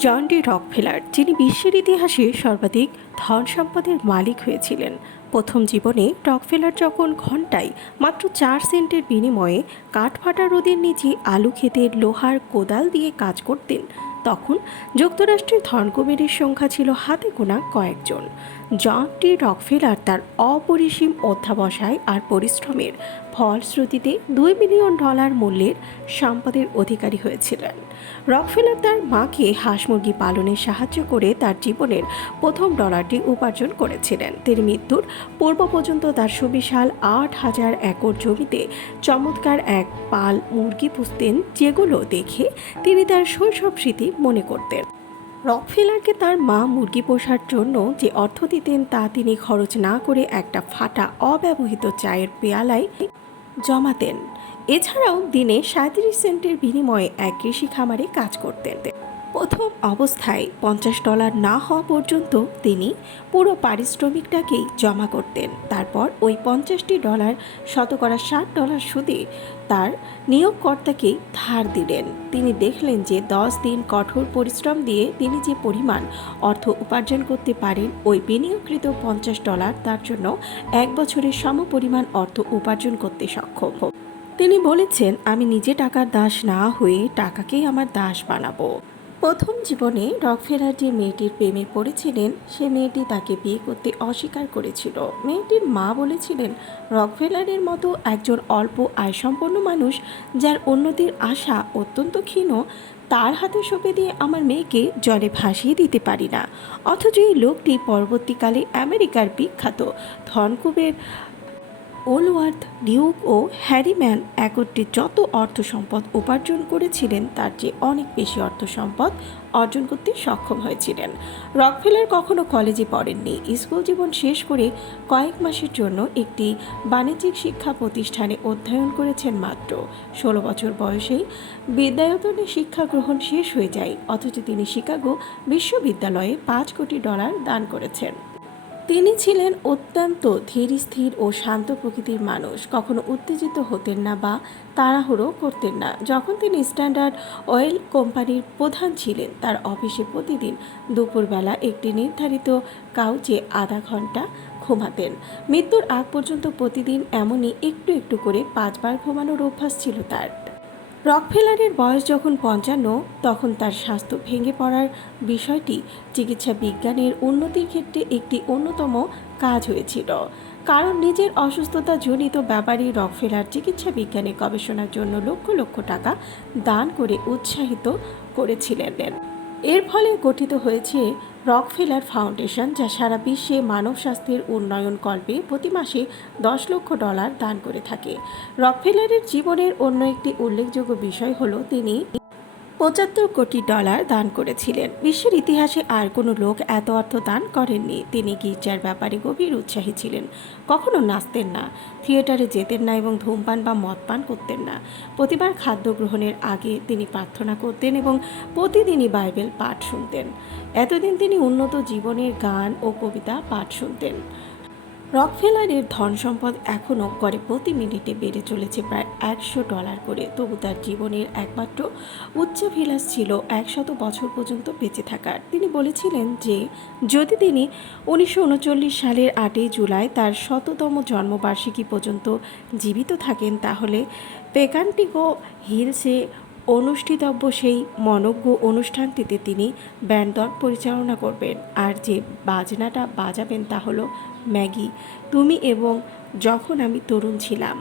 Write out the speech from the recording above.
জন D Rockefeller, যিনি বিশ্বের ইতিহাসে সর্বাধিক ধন সম্পদের মালিক হয়েছিলেন। প্রথম জীবনে রকফেলার যখন ঘন্টায় মাত্র 4 সেন্টের বিনিময়ে কাঠফাটা রোদের নিচে আলু ক্ষেতের লোহার কোদাল দিয়ে কাজ করতেন, তখন যুক্তরাষ্ট্রের ধনকুবেরের সংখ্যা ছিল হাতে গোনা কয়েকজন। জন ডি রকফেলার তার অপরিসীম অধ্যাবসায় আর পরিশ্রমের ফলশ্রুতিতে $2 মিলিয়ন মূল্যের সম্পদের অধিকারী হয়েছিলেন। রকফেলার তার মাকে হাঁস মুরগি পালনে সাহায্য করে তার জীবনের প্রথম ডলারটি উপার্জন করেছিলেন। তিনি মৃত্যুর পূর্ব পর্যন্ত তার সুবিশাল 8,000 একর জমিতে চমৎকার এক পাল মুরগি পুষতেন, যেগুলো দেখে তিনি তার শৈশব স্মৃতি মনে করতেন। রকফেলারকে তার মা মুরগি পোষার জন্য যে অর্থ দিতেন তা তিনি খরচ না করে একটা ফাটা অব্যবহৃত চায়ের পেয়ালায় জমাতেন। এছাড়াও দিনে 37 সেন্টের বিনিময়ে এক কৃষি খামারে কাজ করতেন। প্রথম অবস্থায় $50 না হওয়া পর্যন্ত তিনি পুরো পারিশ্রমিকটাকেই জমা করতেন। তারপর ওই $50 শতকরা $60 সুদে তার নিয়োগকর্তাকে ধার দিলেন। তিনি দেখলেন যে 10 দিন কঠোর পরিশ্রম দিয়ে তিনি যে পরিমাণ অর্থ উপার্জন করতে পারেন, ওই বিনিয়োগকৃত $50 তার জন্য 1 বছরের সমপরিমাণ অর্থ উপার্জন করতে সক্ষম। তিনি বলেছেন, আমি নিজে টাকার দাস না হয়ে টাকাকেই আমার দাস বানাবো। প্রথম জীবনে রকফেলার যে মেয়েটির প্রেমে পড়েছিলেন, সে মেয়েটি তাকে বিয়ে করতে অস্বীকার করেছিল। মেয়েটির মা বলেছিলেন, রকফেলারের মতো একজন অল্প আয়সম্পন্ন মানুষ, যার উন্নতির আশা অত্যন্ত ক্ষীণ, তার হাতে সঁপে দিয়ে আমার মেয়েকে জলে ভাসিয়ে দিতে পারি না। অথচ এই লোকটি পরবর্তীকালে আমেরিকার বিখ্যাত ধনকুবের ওলওয়ার্থ ডিউক ও হ্যারিম্যান একত্রে যত অর্থ সম্পদ উপার্জন করেছিলেন, তার চেয়ে অনেক বেশি অর্থ সম্পদ অর্জন করতে সক্ষম হয়েছিলেন। রকফেলার কখনো কলেজে পড়েননি। স্কুল জীবন শেষ করে কয়েক মাসের জন্য একটি বাণিজ্যিক শিক্ষা প্রতিষ্ঠানে অধ্যয়ন করেছেন। মাত্র 16 বছর বয়সেই বিদ্যায়তনে শিক্ষা গ্রহণ শেষ হয়ে যায়, অথচ তিনি শিকাগো বিশ্ববিদ্যালয়ে $5 কোটি দান করেছেন। তিনি ছিলেন অত্যন্ত ধীর স্থির ও শান্ত প্রকৃতির মানুষ। কখনো উত্তেজিত হতেন না বা তাড়াহুড়ো করতেন না। যখন তিনি স্ট্যান্ডার্ড অয়েল কোম্পানির প্রধান ছিলেন, তার অফিসে প্রতিদিন দুপুরবেলা একটি নির্ধারিত কাউচে আধা ঘন্টা ঘুমাতেন। মৃত্যুর আগ পর্যন্ত প্রতিদিন এমনই একটু একটু করে 5 বার ঘুমানোর অভ্যাস ছিল তার। রকফেলারের বয়স যখন 55, তখন তার স্বাস্থ্য ভেঙে পড়ার বিষয়টি চিকিৎসা বিজ্ঞানের উন্নতির ক্ষেত্রে একটি অন্যতম কাজ হয়েছিল। কারণ নিজের অসুস্থতা জনিত ব্যাপারে রকফেলার চিকিৎসা বিজ্ঞানে গবেষণার জন্য লক্ষ লক্ষ টাকা দান করে উৎসাহিত করেছিলেন। এর ফলে গঠিত হয়েছে রকফেলার ফাউন্ডেশন, যা সারা বিশ্বে মানব স্বাস্থ্যের উন্নয়ন কল্পে প্রতি মাসে $10 লক্ষ দান করে থাকে। রকফেলারের জীবনের অন্য একটি উল্লেখযোগ্য বিষয় হলো তিনি $75 কোটি দান করেছিলেন। বিশ্বের ইতিহাসে আর কোনো লোক এত অর্থ দান করেননি। তিনি গির্জার ব্যাপারে গভীর উৎসাহী ছিলেন। কখনো নাচতেন না, থিয়েটারে যেতেন না এবং ধূমপান বা মদ পান করতেন না। প্রতিবার খাদ্য গ্রহণের আগে তিনি প্রার্থনা করতেন এবং প্রতিদিনই বাইবেল পাঠ শুনতেন। এতদিন তিনি উন্নত জীবনের গান ও কবিতা পাঠ শুনতেন। রকফেলারের ধন সম্পদ এখনও গড়ে প্রতি মিনিটে বেড়ে চলেছে প্রায় $100 করে। তবু তার জীবনের একমাত্র উচ্চাভিলাষ ছিল 100 বছর পর্যন্ত বেঁচে থাকার। তিনি বলেছিলেন যে যদি তিনি 1939 সালের 8 জুলাই তার 100তম জন্মবার্ষিকী পর্যন্ত জীবিত থাকেন, তাহলে পেকান্টিগো হিলসে অনুষ্ঠিতব্য সেই মনোজ্ঞ অনুষ্ঠানটিতে তিনি ব্যান্ড দল পরিচালনা করবেন। আর যে বাজনাটা বাজাবেন তা হলো ম্যাগি, তুমি এবং যখন আমি তরুণ ছিলাম।